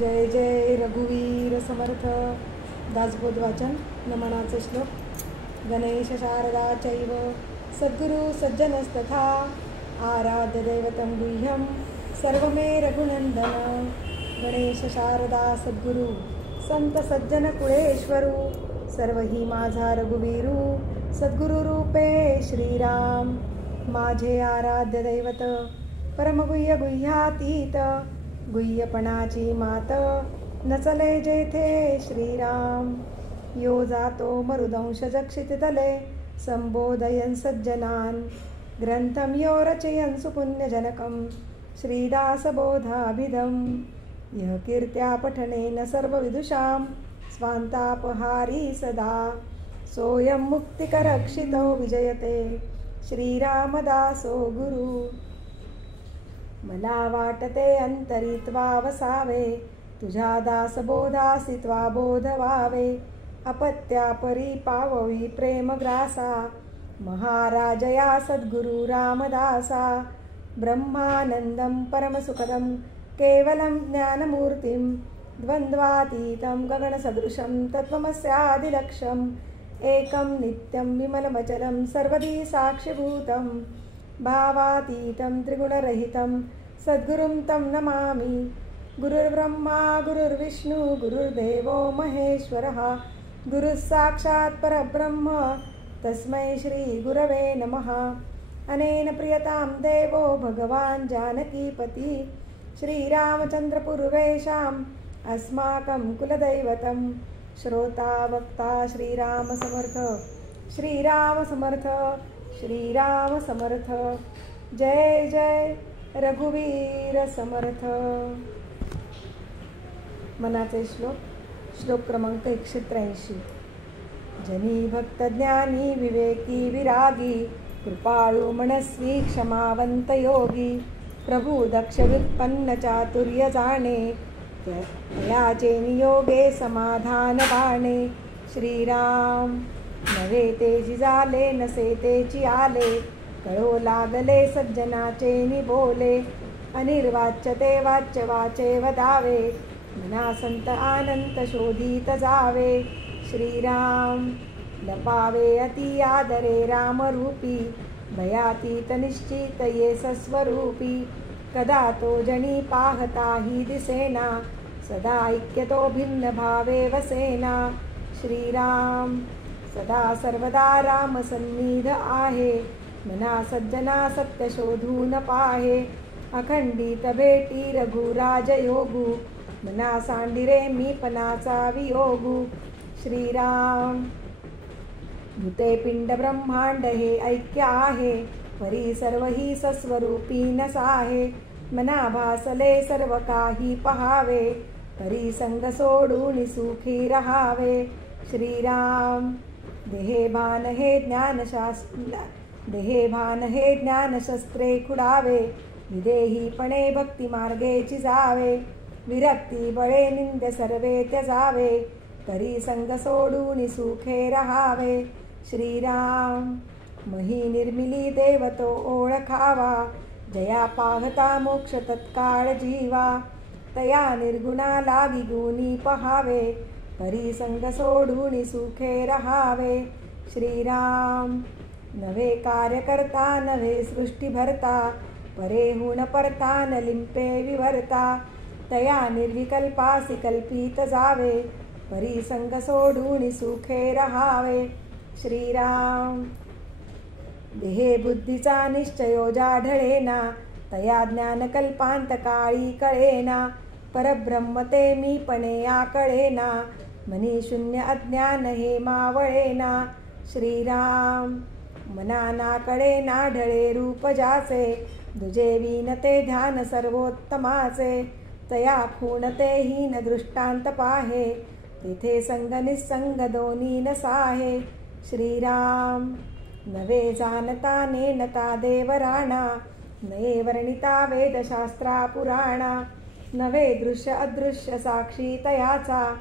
जय जय रघुवीर समर्थ. दासबोध वाचन. नमनाचे श्लोक. गणेश शारदा चैव सद्गुरु सज्जनस्तथा आराध्य दैवतं गुह्यं सर्वमे रघुनंदन. गणेश शारदा सद्गुरु संत सज्जन कुळेश्वरू सर्व ही माझा रघुवीरू सद्गुरु रूपे श्रीराम. माझे आराध्य दैवत परमगुह्य गुह्यातीत गुह्यपणाची मात नचले जेथे श्रीराम. यो जातो मरुदंश जक्षिततले संबोधयन् सज्जनान् ग्रंथं यो रचयन् सुपुण्यजनकं श्रीदासबोधाभिधम्. यः कीर्त्या पठनेन सर्वविदुषां स्वान्तापहारी सदा सोऽयं मुक्तिकरक्षितो विजयते श्रीरामदासो गुरु. मला वाटते अंतरी त्वा वसावे तुझ्या दासबोधासी त्वा बोध व्हावे. अपत्या परी पाववी प्रेमग्रासा महाराजया सद्गुरु रामदासा. ब्रह्मानंदं परमसुखदं केवलं ज्ञानमूर्तिं द्वन्द्वातीतं गगनसदृशं तत्त्वमस्यादिलक्ष्यम् एकं नित्यं विमलमचलं सर्वदी साक्षिभूतं भावातीतं त्रिगुणरहितं सद्गुरुं तं नमामि. गुरुर्ब्रह्मा गुरुर्विष्णु गुरुर्देवो महेश्वरः गुरुः साक्षात् परब्रह्म तस्मै श्री गुरवे नमः. अनेन प्रियतां देवो भगवान् जानकीपति श्रीरामचन्द्रपूर्वेषाम् अस्माकं कुलदैवतं. श्रोता वक्ता श्रीराम समर्थ श्रीराम समर्थ श्रीराम समर्थ. जय जय रघुवीर समर्थ. मनाचे श्लोक. श्लोक क्रमांक 183. जनी भक्त ज्ञानी विवेकी विरागी कृपाळू मनस्वी क्षमावंत योगी प्रभू दक्ष व्युत्पन्न चातुर्य जाणे तयाचे नियोगे समाधान बाणे. श्रीराम. नवे तेची झाले नसे तेची आले कळो लागले सज्जनाचे निबोले. अनिर्वाच्य ते वाच्य वाचे वदावे मना संत आनंत शोधित जावे. श्रीराम. लपावे अति आदरे रामरूपी भयातीत निश्चित ये सस्वरूपी. कदा तो जनी पाहताही दिसेना सदा ऐक्यतो भिन्न भावे वसेना. श्रीराम. सदा सर्वदा राम सन्निध आहे मना सज्जना सत्य शोधून पाहे. अखंडित भेटी रघुराज योगू मना सांडिरे मी पणाचा वियोगू. श्रीराम. भूते पिंड ब्रह्मांड हे ऐक्य आहे परी सर्व ही सस्वरूपी नसाहे. मना भासले सर्व काही पहावे परी संग सोडून सुखी रहावे. श्रीराम. देहे भान हे ज्ञान शस्त्रे खुडावे विदेहीपणे भक्ती मार्गेची जावे. विरक्ती बळे निंद सर्वे त्यजावे परी संग सोडून सुखे रहावे. श्रीराम. मही निर्मिली देवतो ओळखावा जया पाहता मोक्ष तत्काळ जीवा. तया निर्गुणा लागी गुणी पहावे परी संग सोडून सुखे रहावे. श्रीराम. नवे कार्य करता नवे सृष्टी भरता परेहून परता न लिंपे विवर्ता. तया निर्विकल्पासी कल्पित जावे परी संग सोडून सुखे रहावे. श्रीराम. देहे बुद्धीचा निश्चयो जाढळेना तया ज्ञान कल्पांत काळी कळेना. परब्रह्म ते मी पणे आकळेना मनी शून्य अज्ञान हे मावळेना. श्रीराम. मना नाकळे नाढळे रूप जाचे दुजे विनते ध्यान सर्वोत्तमाचे. तया खूणते हीन दृष्टांत पाहे तेथे संग निसंग दोन्ही नसाहे. श्रीराम. नवे जाणता नेनता देवराणा नये वर्णिता वेदशास्त्रा पुराणा. नवे दृश्य अदृश्य साक्षी तयाचा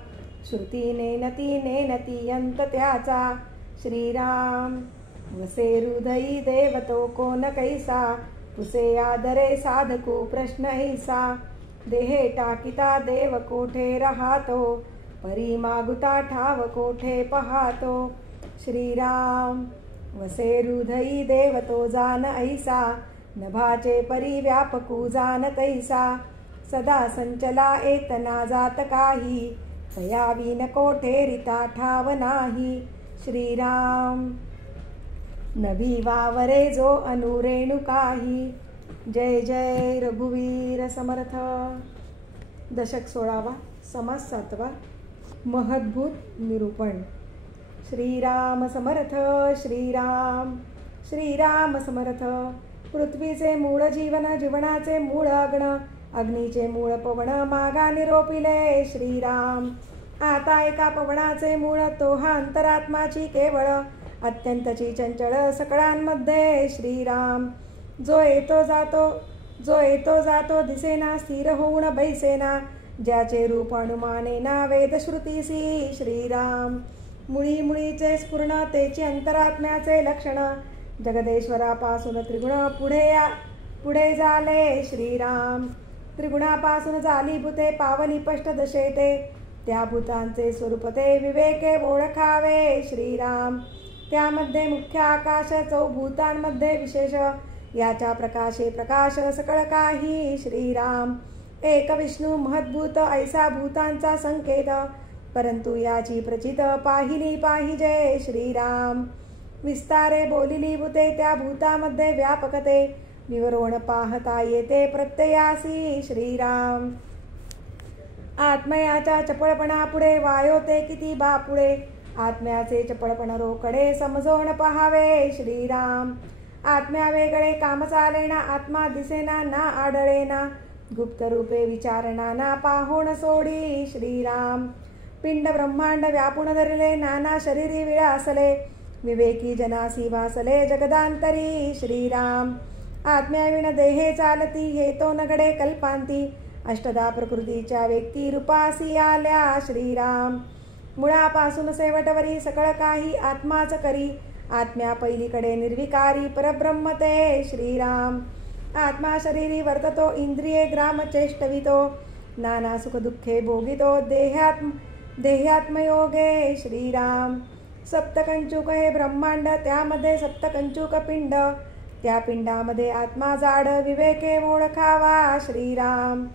श्रुती नेनती नेनती अंत त्याचा. श्रीराम. वसे हृदयी देवतो कोण कैसा पुसे आदरे साधकू प्रश्न ऐसा. देहे टाकिता देव कोठे राहतो, परी मागुता ठाव कोठे पाहतो. श्रीराम वसे हृदयी देव तो जान ऐसा, नभाचे परी व्यापकू जान तैसा. सदा संचला एतना जात काही, तया विन कोठे रिता ठाव नाही. श्रीराम नभी वावरे जो अनुरेणु काही. जय जय रघुवीर समर्थ. दशक 16वा, समास 7वा. महद्भूत निरूपण. श्रीराम समर्थ. श्रीराम श्रीराम समर्थ. पृथ्वीचे मूळ जीवन, जीवनाचे मूळ अग्न, अग्नीचे मूळ पवन, मागा निरोपिले. श्रीराम आता एका पवनाचे मूळ, तो हा अंतरात्माची केवळ, अत्यंतची चंचळ सकळांमध्ये. श्रीराम जो येतो जातो दिसेना, स्थिर होऊन बैसेना, ज्याचे रूप अनुमानेना वेदश्रुतीसी. श्रीराम मुळी मुळीचे स्फुरणतेची अंतरात्म्याचे लक्षण, जगदेश्वरापासून त्रिगुण पुढे झाले. श्रीराम त्रिगुणापासून झाली भूते पावनी स्पष्ट दशेते, त्या भूतांचे स्वरूप ते विवेके ओळखावे. श्रीराम त्यामध्ये मुख्य आकाश, चौभूतांमध्ये विशेष, याच्या प्रकाशे प्रकाश सकळ काही. श्रीराम एक विष्णू महद्भूत ऐसा भूतांचा संकेत, परंतु याची प्रचित पाहिली पाहिजे. श्रीराम विस्तारे बोलिली भूते, त्या भूतामध्ये व्यापकते, विवरण पाहता येते प्रत्ययासी. श्रीराम आत्मयाच्या चपळपणा पुढे वायोते किती बापुडे, आत्म्याचे चपळपण रोकडे समजवून पहावे. श्रीराम आत्म्या वेगळे काम चालेना, आत्मा दिसेना ना आढळेना, गुप्त रूपे विचारणा ना पाहोण सोडी. श्रीराम पिंड ब्रह्मांड व्यापून धरले, नाना शरीरी विळासले, विवेकी जनासी वासले जगदांतरी. श्रीराम आत्म्याविण देहे चालती, हे तो नगडे कल्पांती, अष्टदा प्रकृतीच्या व्यक्ती रूपासी आल्या. श्रीराम मुळापासून शेवटवरी सकळ काही आत्माच करी, आत्म्या पहिलीकडे निर्विकारी परब्रह्म ते. श्रीराम आत्मा शरीरी वर्ततो, इंद्रिये ग्राम चेष्टवितो, नाना सुख दुःखे भोगितो, देहात्मयोगे. श्रीराम सप्तकंचुक हे ब्रह्मांड, त्यामध्ये सप्तकंचुक पिंड, त्या पिंडामध्ये आत्मा जाड, विवेके ओळखावा. श्रीराम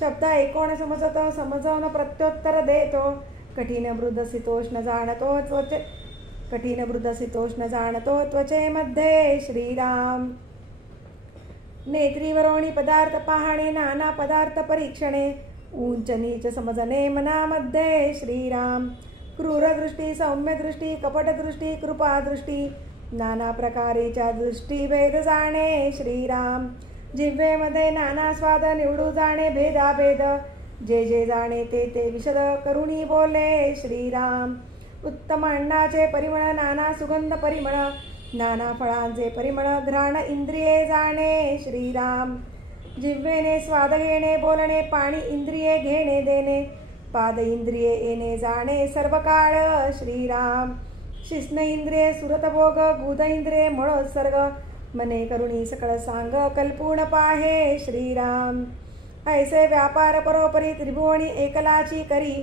शब्द ऐकून समजतो, समजावून प्रत्युत्तर देतो, कठीण मृद शीतोष्ण जाणतो त्वचेमध्ये. श्रीराम नेत्रीवरोणी पदार्थ पाहणे, नाना पदार्थ परीक्षणे, उंच नीच समजणे मनामध्ये. श्रीराम क्रूर दृष्टी, सौम्य दृष्टी, कपट दृष्टी, कृपा दृष्टी, नाना प्रकारेच्या दृष्टी भेद जाणे. श्रीराम जिव्हेमध्ये नाना स्वाद निवडू जाणे, भेदाभेद, जे जे जाणे ते विशद करुणी बोले. श्रीराम उत्तम अन्नाचे परिमळ, नाना सुगंध परिमळ, नाना फळांचे परिमळ, घ्राण इंद्रिये जाणे. श्रीराम जिव्हेने स्वाद घेणे बोलणे, पाणी इंद्रिये घेणे देणे, पाद इंद्रिये येणे जाणे सर्व काळ. श्रीराम शिस्न इंद्रिये सुरतभोग, गुद इंद्रिये मळोत्सर्ग, मने करुणी सकळ सांग कल्पून पाहे. श्रीराम ऐसे व्यापार परोपरी, त्रिभुवनी एकलाची करी,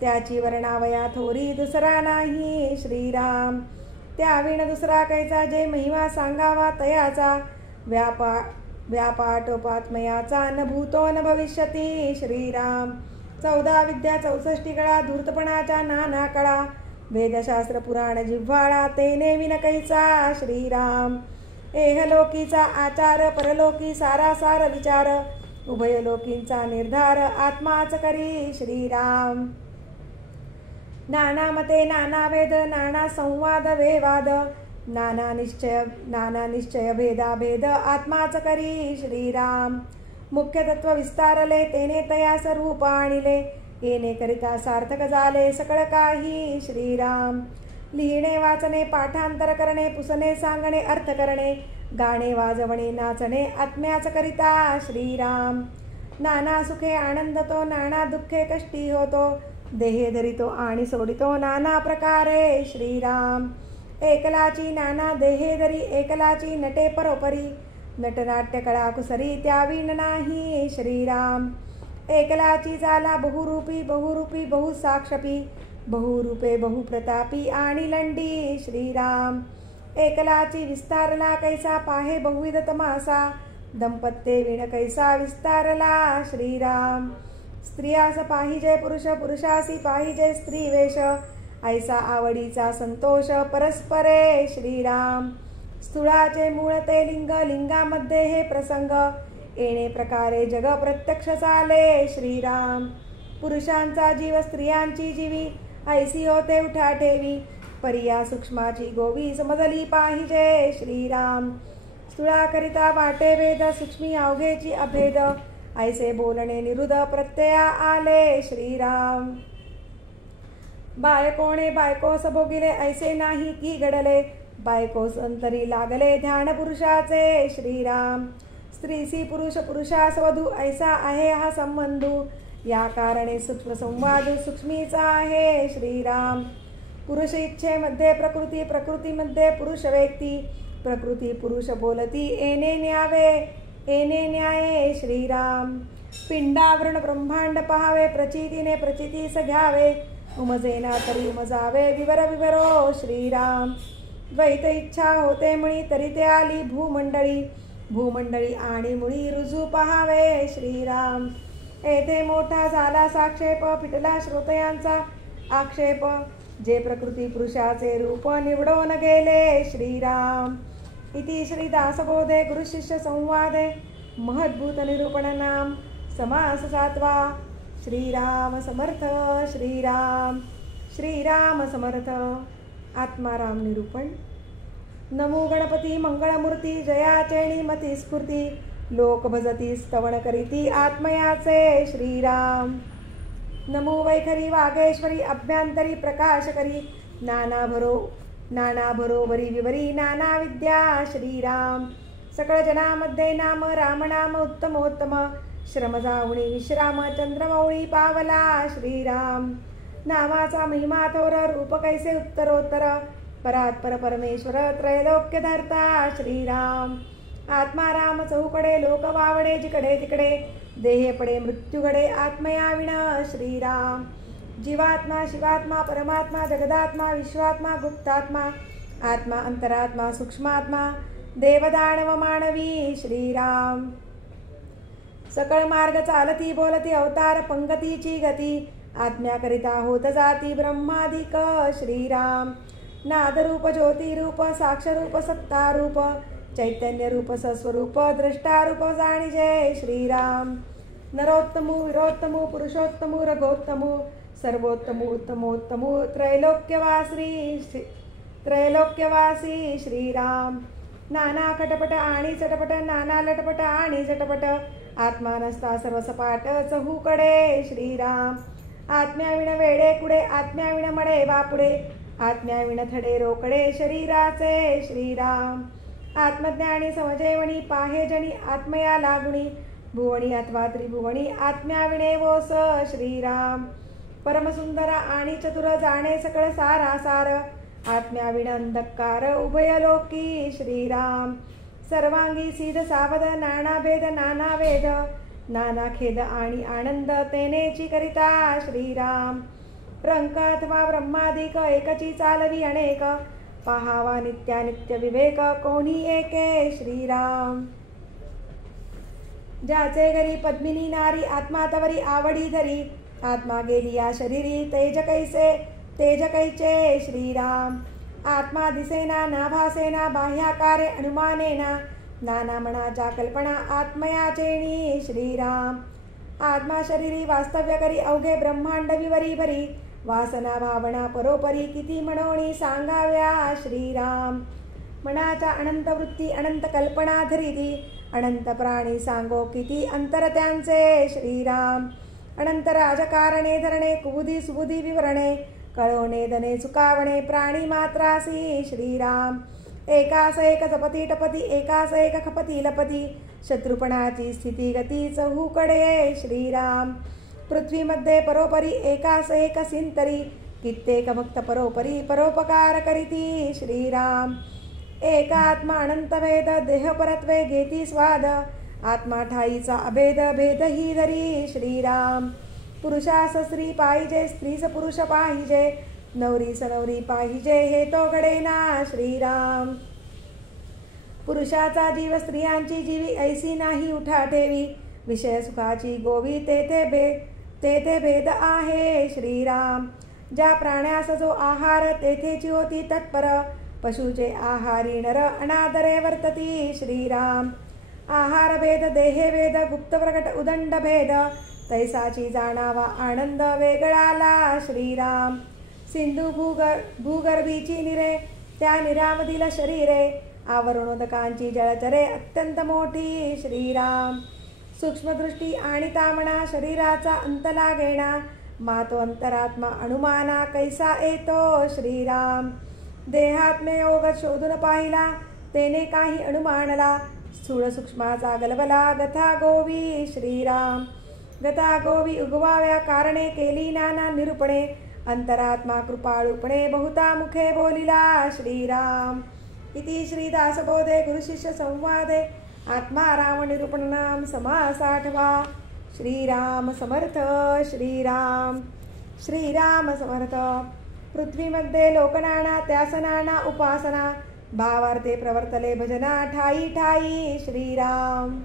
त्याची वर्णावया थोरी दुसरा नाही. श्रीराम त्याविण दुसरा कैचा, जे महिमा सांगावा तयाचा, व्यापाटोपात्मयाचा, न भूतो न भविष्यती. श्रीराम 14 विद्या 64 कळा, धूर्तपणाच्या नाना कळा, वेदशास्त्र पुराण जिव्हाळा, तेने विन कैचा. श्रीराम एहलोकीचा आचार, परलोकी सारासार विचार, उभयलोकींचा निर्धार, आत्माच करी. श्रीराम नाना मते, नाना वेद, नाना संवाद वेवाद, नाना निश्चय भेदाभेद, आत्माच करी. श्रीराम मुख्य तत्व विस्तारले, तेने तयास रूप आणिले, येणे करिता सार्थक झाले सकळ काही. श्रीराम लिहिणे वाचणे, पाठांतर करणे, पुसणे सांगणे, अर्थ करणे, गाणे वाजवणे, नाचणे, आत्म्याच करिता. श्रीराम नाना सुखे आनंद तो, नाना दुःखे कष्टी होतो, देहे धरितो आणि सोडितो नाना प्रकारे. श्रीराम एकलाची नाना देहे धरी, एकलाची नटे परोपरी, नटनाट्य कळा कुसरी, त्याविण नाही. श्रीराम एकलाची झाला बहुरूपी बहुरूपी बहुसाक्षपी बहुरूपे बहुप्रतापी आणि लंडी श्रीराम. एकलाची विस्तारला कैसा पाहे बहुविध तमासा दंपत्ये विण कैसा विस्तारला श्रीराम. स्त्रियास पाहिजे पुरुष पुरुषासी पाहिजे स्त्री वेश ऐसा आवडीचा संतोष परस्परे श्रीराम. स्थूळाचे मूळ ते लिंग लिंगामध्ये हे प्रसंग येणे प्रकारे जग प्रत्यक्ष चाले श्रीराम. पुरुषांचा जीव स्त्रियांची जीवी ऐसी होते उठा ठेवी परिया सूक्ष्माची गोवी समजली पाहिजे श्रीराम. स्थूळाकरिता वाटे भेद सूक्ष्मी अवघेची अभेद ऐसे बोलणे निरुद प्रत्यया आले श्रीराम. बायकोने बायकोस भोगिले ऐसे नाही की घडले बायकोस अंतरी लागले ध्यान पुरुषाचे श्रीराम. स्त्रीसी पुरुष पुरुषास वधू ऐसा आहे हा संबंधू या कारणे सूक्ष्म संवाद सूक्ष्मीचा आहे श्रीराम. पुरुष इच्छेमध्ये प्रकृती प्रकृतीमध्ये पुरुष व्यक्ती प्रकृती पुरुष बोलती येणे न्यावे येणे न्याये श्रीराम. पिंडावरण ब्रह्मांड पहावे प्रचितीने प्रचितीस घ्यावे उमजेना तरी उमजावे विवर विवरो श्रीराम. द्वैत इच्छा होते मुळी तरी ते आली भूमंडळी भूमंडळी आणि मुळी रुजू पहावे श्रीराम. येथे मोठा झाला साक्षेप फिटला श्रोतयांचा आक्षेप जे प्रकृती पुरुषाचे रूप निवडून गेले श्रीराम. इति श्री दासबोधे गुरुशिष्य संवादे महद्भूत निरूपण नाम समास 7वा. श्रीराम समर्थ श्रीराम श्रीराम समर्थ. आत्माराम निरूपण. नमो गणपती मंगळमूर्ती जयाचेणी मती स्फूर्ती लोक भजती स्तवन करीती आत्मयाचे श्रीराम. नमो वैखरी वागेश्वरी अभ्यंतरी प्रकाश करी नाना भरोवरी विवरी नाना विद्या श्रीराम. सकळ जनामध्ये नाम रामनाम उत्तमोत्तम श्रम जावणी विश्राम चंद्रमौळी पावला श्रीराम. नामाचा महिमा थोर रूप कैसे उत्तरोत्तर परात्पर परमेश्वर त्रैलोक्य धरता श्रीराम. आत्माराम चौकडे लोक वावडे जिकडे तिकडे देह पडे मृत्यू घडे आत्मया विण श्रीराम. जीवात्मा शिवात्मा परमात्मा जगदात्मा विश्वात्मा गुप्तात्मा आत्मा अंतरात्मा सूक्ष्मात्मा देवदानव मानवी श्रीराम. सकळ मार्ग चालती बोलती अवतार पंगतीची गती आत्म्याकरिता होत जाती ब्रह्मादिक श्रीराम. नादरूप ज्योतिरूप साक्षरूप सत्तारूप चैतन्यरूप सस्वरूप द्रष्टारूप जाणीजे श्रीराम. नरोत्तमो विरोत्तमो पुरुषोत्तमो रघोत्तमो सर्वोत्तमो उत्तमोत्तमो त्रैलोक्यवासी श्रीराम. नाना खटपट आणि चटपट नाना लटपट आणि झटपट आत्मा नसता सर्व सपाट चहूकडे श्रीराम. आत्म्याविण वेडे कुडे आत्म्याविण मडे बापुडे आत्म्याविण थडे रोकडे शरीराचे श्रीराम. आत्मज्ञानी समजेवणी पाहेजणी आत्मया लागुणी भुवणी अथवा त्रिभुवणी आत्म्याविणे वोस श्रीराम. परमसुंदर आणि चतुर जाणे सकळ सारासार आत्म्याविण अंधकार उभयलोकी श्रीराम. सर्वांगी सीध सावध नाना भेद नाना वेद नाना खेद आणि आनंद तेनेची करिता श्रीराम. रंक अथवा ब्रह्मादिक एकची चालवी अनेक पहावा नित्यानित्य विवेक कोणी एके श्रीराम. ज्याचे घरी पद्मिनी नारी आत्मा तवरी आवडी धरी आत्मा गेली या शरीरी तेज कैचे श्रीराम. आत्मा दिसेना नाभासेना बाह्याकारे अनुमानेना नाना मनाच्या कल्पना आत्मयाचेणी श्रीराम. आत्मा शरीरी वास्तव्य करी अवघे ब्रह्मांड विवरी भरी वासना भावना परोपरी किती म्हणोनी सांगाव्या श्रीराम. मनाच्या अनंत वृत्ती अनंत कल्पना धरिती अनंत प्राणी सांगो किती अंतर त्यांचे श्रीराम. अनंत राजकारणे धरणे कुबुधी सुबुधी विवरणे कळवणे दने चुकावणे प्राणी मात्रासी श्रीराम. एकास एक जपती टपती एकास एक खपती लपती शत्रुपणाची स्थिती गती चहूकडे श्रीराम. पृथ्वीमध्ये परोपरी एकास एक सिंतरी कित्येक भक्त परोपरी परोपकार करीती श्रीराम. एकात्मा अनंत भेद देह परत्वे घेती स्वाद आत्मा ठाईचा अभेद भेद ही धरी श्रीराम. पुरुषास स्त्री पाहिजे स्त्रीस पुरुष पाहिजे नवरीस नवरी पाहिजे हे तो घडेना श्रीराम. पुरुषाचा जीव स्त्रियांची जीवी ऐसी नाही उठा ठेवी विषय सुखाची गोवी तेथे भेद आहे श्रीराम. ज्या प्राण्यास जो आहार तेथेची होती तत्पर पशुचे आहारी नर अनादरे वर्तती श्रीराम. आहार भेद देहे भेद गुप्त प्रकट उदंड भेद तैसाची जाणावा आनंद वेगळाला श्रीराम. सिंधू भूगर्भीची निरे त्या निरामधील शरीरे आवरणोदकांची जळचरे अत्यंत मोठी श्रीराम. सूक्ष्मदृष्टी आणि तामणा शरीराचा अंत लागेना मातो अंतरात्मा अनुमाना कैसा येतो श्रीराम. देहात्मे योग शोधून पाहिला तेने काही अनुमानला स्थूळ सूक्ष्माचा गलबला गथा गोवी श्रीराम. गथा गोवी उगवाव्या कारणे केली नाना निरूपणे अंतरात्मा कृपाळूपणे बहुता मुखे बोलिला श्रीराम. इति श्रीदासबोधे गुरुशिष्य संवादे आत्मा राम निरूपणाम समास 8वा. श्रीराम समर्थ. श्रीराम. श्रीराम समर्थ. पृथ्वीमध्ये लोकनाना त्यासनाना उपासना भावार्थे प्रवर्तले भजना ठाई ठाई श्रीराम.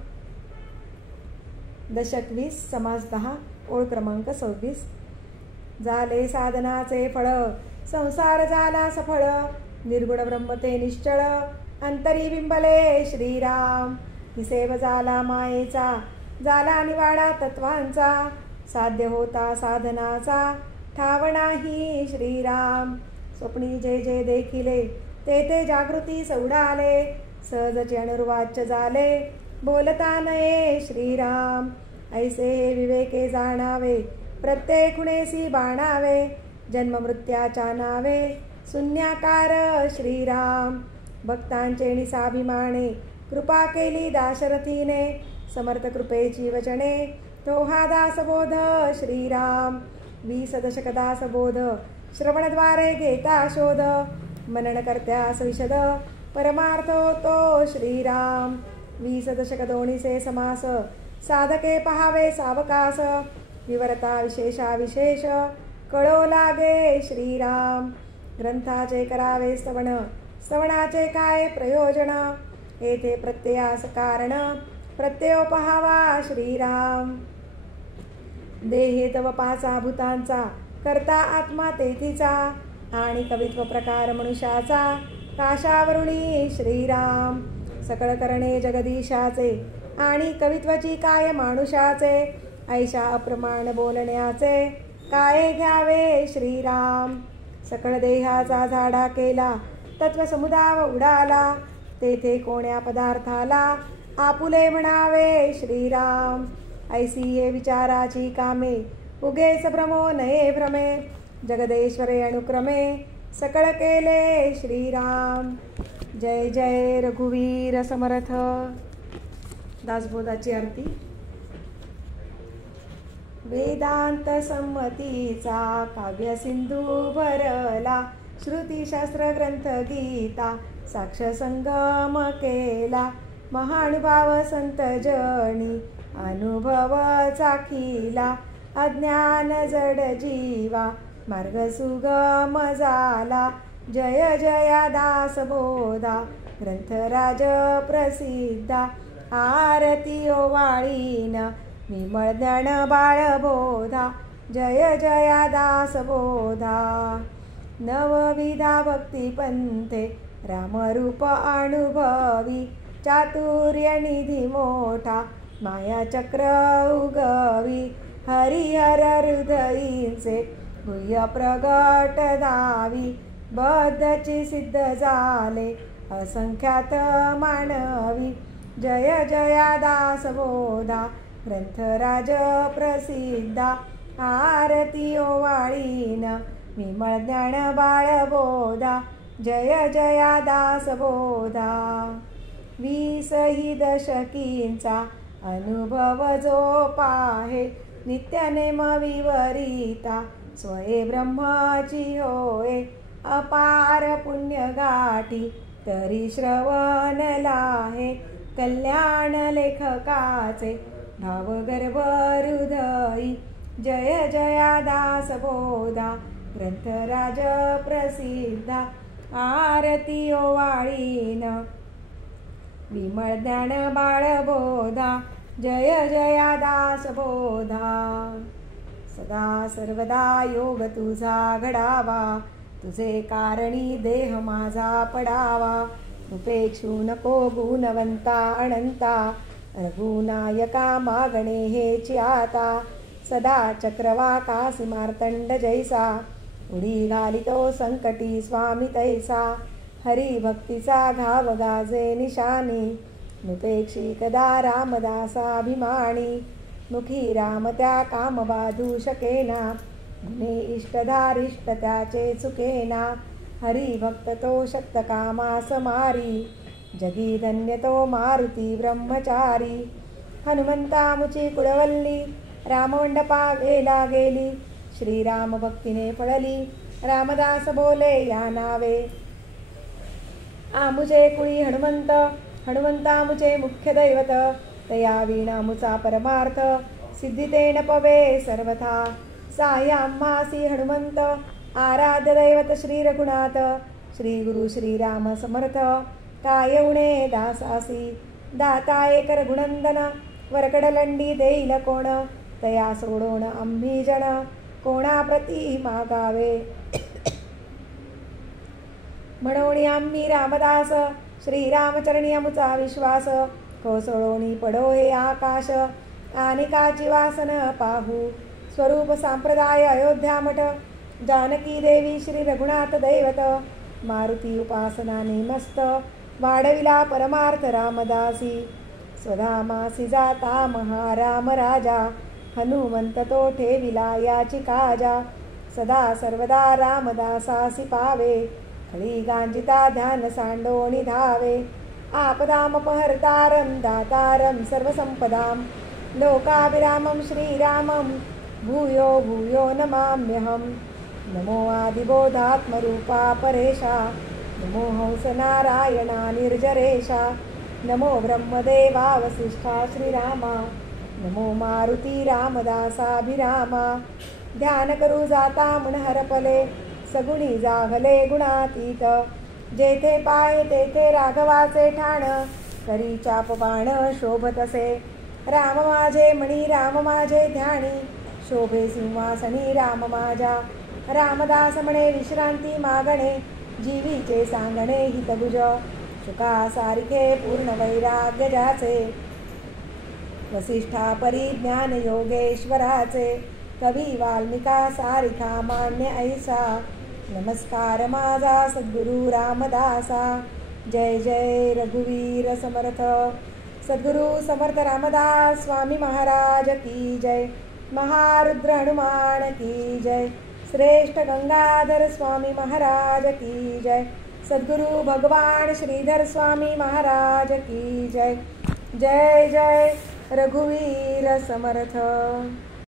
दशक 20 समास 10 ओळ क्रमांक 26. झाले साधनाचे फळ संसार झाला सफळ निर्गुण ब्रह्म ते निश्चळ अंतरी बिंबले श्रीराम. निसेव झाला मायेचा झाला निवाडा तत्वांचा साध्य होता साधनाचा ठाव नाही श्रीराम. स्वप्नी जे जे देखिले ते जागृती सौडाले सहजचे अनुर्वाच्य झाले बोलता नये श्रीराम. ऐसे हे विवेके जाणावे प्रत्येक खुणेसी बाणावे जन्म मृत्याच्या नावे शून्याकार श्रीराम. भक्तांचे निसाभिमाने कृपा केली दाशरथीने समर्थ कृपेची वचने तो हा दासबोध श्रीराम. 20 दशक दासबोध श्रवणद्वारे घेता शोध मनन करत्यास विशद परमार्थ होतो श्रीराम. 20 दशक दोन्हीचे समास साधके पहावे सावकास विवरता विशेषा विशेष कळो लागे श्रीराम. ग्रंथाचे करावे स्तवन स्तवनाचे काय प्रयोजन येथे प्रत्ययास कारण प्रत्ययो पहावा श्रीराम. देहे तव 5 भूतांचा करता आत्मा तेथीचा आणि कवित्व प्रकार मनुष्याचा काशावरुणी श्रीराम. सकळ करणे जगदीशाचे आणि कवित्वाची काय मानुषाचे ऐशा अप्रमाण बोलण्याचे काय घ्यावे श्रीराम. सकळ देहाचा झाडा केला तत्वसमुदाव उडाला तेथे कोण्या पदार्थाला आपुले म्हणावे श्रीराम. ऐसी हे विचाराची कामे उगेच भ्रमो नये भ्रमे जगदेश्वरे अनुक्रमे सकळ केले श्रीराम. जय जय रघुवीर समर्थ. दासबोधाची आरती. वेदांत संमतीचा काव्य सिंधू भरला श्रुतीशास्त्र ग्रंथ गीता साक्ष संगम केला महानुभाव संत जनी अनुभव चाखिला अज्ञान जड जीवा मार्ग सुगम झाला. जय जया दासबोधा ग्रंथराज प्रसिद्धा आरती ओवाळीन विमळ ज्ञान बाळबोधा. जय जया दासबोधा. नवविधा भक्ती पंथे रामरूप अनुभवी चातुर्य निधी मोठा माया चक्र उगवी हरिहर हृदयींचे गुह्य प्रगट दावी बद्धची सिद्ध झाले असंख्यात मानवी. जय जया दासबोधा ग्रंथराज प्रसिद्धा आरती ओवाळीन विमळ ज्ञान बाळबोधा. जय जया दासबोधा. 20 दशकींचा अनुभव जो पाहे नित्यनेम विवरिता स्वये ब्रह्माची होय अपार पुण्य गाठी तरी श्रवण लाहे कल्याण लेखकाचे भाव गर्भ हृदयी जय जया दास बोधा ग्रंथराज प्रसिद्धा आरती ओवाळीन विमळ ज्ञान बाळबोधा जय जया दास बोधा सदा सर्वदा योग तुझा घडावा तुझे कारणी देह माझा पडावा उपेक्षू नको गुणवंता अनंता रघुनायका मागणे हेची आता सदा चक्रवाकासी मार्तंड जैसा उडी घालितो संकटी स्वामी तैसा हरिभक्तीचा घाव गाजे निशानी नुपेक्षी कदा रामदासाभिमानी मुखी राम त्या काम बाधू शकेना गुणे इष्टधारिष्ट त्याचे चुकेना हरिभक्त तो शक्त कामास मारी जगी धन्य तो मारुती ब्रह्मचारी हनुमंता मुची कुळवल्ली राममंडपा वेला गेली श्रीराम भक्तीने फळली रामदास बोले या नावे आमुचे कुळी हनुमंत हनुमंता मुचे मुख्य दैवत तया वीणा मुचा परमार्थ सिद्धितेन पवे सर्वथा साह्य आम्हासी हनुमंत आराध्य दैवत श्री रघुनाथ श्री गुरु श्रीराम समर्थ काय उणे दासासी दाता एक रघुनंदन वरकडलंडी देईल कोण तया सोडोन आम्ही जन कोणाप्रती मागावे म्हणून आम्ही रामदास श्रीरामचरणी अमुचा विश्वास कोसळोनी पडो हे आकाश आनिकाची वासन पाहू स्वरूप संप्रदाय अयोध्या मठ जानकी देवी श्री रघुनाथ दैवत मारुती उपासनाने मस्त वाढविला परमार्थ रामदासी स्वधामासी जाता महाराम राजा हनुमंत तो ठेविला याची काजा सदा सर्वदा रामदासासी पावे खळी गांजिता ध्यान सांडोणी धावे आपदामपहर्तारं दातारं सर्वसंपदां लोकाभिरामं श्रीरामं भूयो भूयो नमाम्यहं नमो आदिबोधात्मरूपा परेशा नमो हंसनारायणा निर्जरेशा नमो ब्रह्मदेवा वसिष्ठा श्रीरामा नमो मारुती रामदासाभिरामा ध्यान करू जाता मन हरपले सगुणी जागले गुणातीत जेथे पाय तेथे राघवाचे ठाण करी चाप बाण शोभतसे राम माझे मणी राम माझे ध्यानी शोभे सिंहासनी राम माझा रामदास म्हणे विश्रांती मागणे जीवीचे सांगणे हितभुज शुका सारिखे पूर्ण वैराग्य ज्याचे वसिष्ठा परिज्ञान योगेश्वराचे कवी वाल्मिका सारिखा मान्य ऐसा नमस्कार माझा सद्गुरु रामदासा जय जय रघुवीर समर्थ सद्गुरु समर्थ रामदास स्वामी महाराज की जय महारुद्र हनुमान की जय श्रेष्ठ गंगाधर स्वामी महाराज की जय सद्गुरु भगवान श्रीधर स्वामी महाराज की जय जय जय रघुवीर समर्थ।